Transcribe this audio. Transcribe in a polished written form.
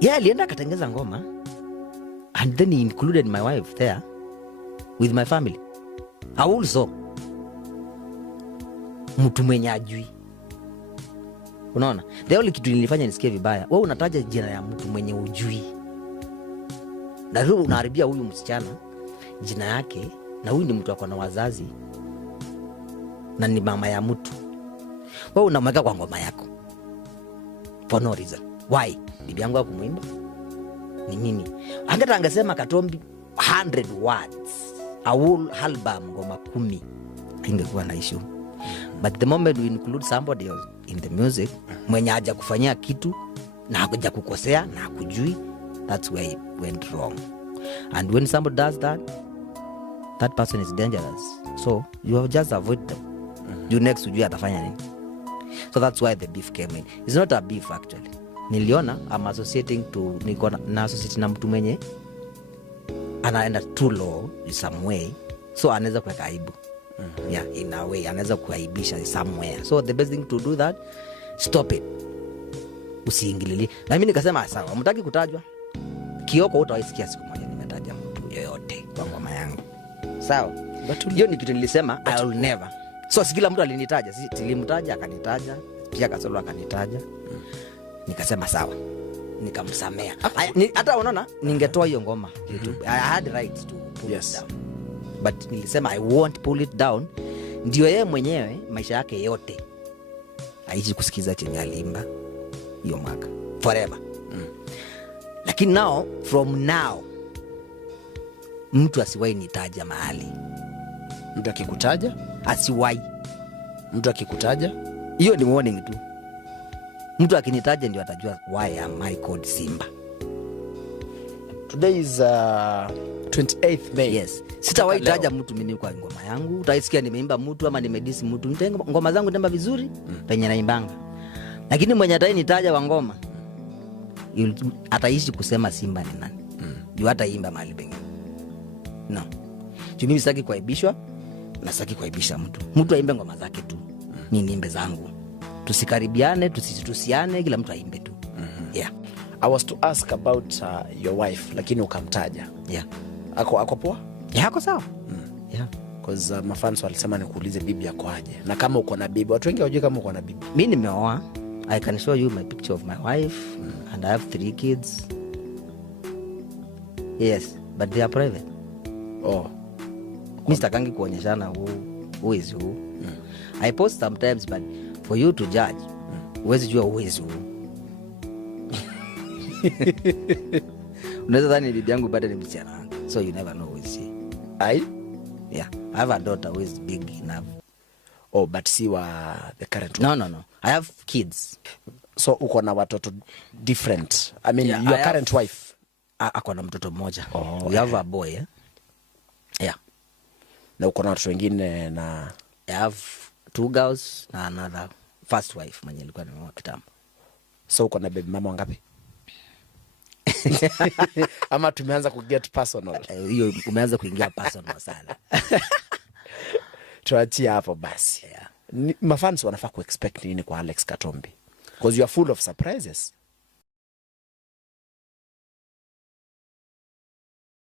Yeah, alienda akatengeza ngoma and then he included my wife there with my family. Also mtu mwenye ajui. Unaona? The only kitu nilifanya nisikie vibaya. Wewe unataja jina ya mtu mwenye ujui. Na leo unaharibia huyu msichana jina yake, na huyu ni mtu wako na wazazi na ni mama ya mtu. Wewe unamweka kwa ngoma yako for no reason. Why? Bibi yangu akumuimba ni nini? Angeta angesema Katombi 100 words, a whole album ngoma 10, ingekuwa na issue. But the moment we include somebody else in the music, mwenye haja kufanyia kitu na haja kukosea na hakujui, that's where it went wrong. And when somebody does that, that person is dangerous. So you have just avoid them. You next ujui atafanya nini. So that's why the beef came in. It's not a beef actually. Niliona I'm associating to na associate na mtu mwenye anaenda too low in some way, so anaweza kuweka aibu. Yeah, in a way anaweza kuaibisha somewhere. So the best thing to do that, stop it. Usiingililie. Na mimi nikasema sawa, mtaki kutajwa Kioko, utaisikia siku moja nimetaja mtu yoyote kwa ngoma yangu. Sawa? But hiyo ni kitu nilisema I will never. So si kila mtu alinitaja, nilimtaja akanitaja, pia Kasolo akanitaja. Nikasema sawa. Nikamsamea. Hata unaona ningetoa hiyo ngoma YouTube. I had right to pull it down. But nilisema I won't pull it down. Ndio yeye mwenyewe maisha yake yote aishi kusikiza chenye alimba hiyo mwaka forever. Lakini from now mtu asiwahi nitaja mahali. Mtu akikutaja asiwahi. Mtu akikutaja hiyo ni warning tu. Mtu akinitaja ndio atajua why am I called Simba. Today is 28th May. Yes. Sitawahi taja mtu mimi kwa ngoma yangu. Utaisikia nimeimba mtu ama nimedisi mtu. Ngoma zangu ndemba vizuri penye naimbanga. Lakini mwenye atainitaja kwa ngoma ataishi kusema Simba ni nani. Ndio hataimba mahali pengine. No. Mimi sitaki kuaibishwa na sitaki kuaibisha mtu. Mtu aimbe ngoma zake tu. Mimi niimbe zangu. Tusikaribiane, tusitusiane, kila mtu aimbe tu. Yeah. I was to ask about your wife, lakini ukamtaja. Yeah. Ako poa? Yeah, ako sawa. Yeah. Because mafans walisema nikuulize bibi yako aje. Na kama uko na bibi, watu wengi hawajui kama uko na bibi. Mimi nimeoa. I can show you my picture of my wife and I have 3 kids. Yes, but they are private. Oh. Mr. Kangi kuonyeshana who is who. I post sometimes, but for you to judge, huwezi jua who is who. Unaweza dhani bibi yangu bado ni msichana. So you never know who is she. Yeah, I have a daughter who is big enough. Oh, but see the current one. No. I have kids. So uko na watoto different. I mean, yeah, your current wife. Ako na mtoto mmoja. Oh, we have a boy. Yeah. Na uko na watoto wengine na... I have 2 girls na another first wife mwenye alikuwa nimeoa kitambo. So uko na baby mama wangapi? Ama tumeanza kuget personal. Hiyo umeanza kuingia personal sana. Tuachie hapo basi. Yeah. Mafans wanafaa kuexpect nini kwa Alex Katombi? Because you are full of surprises.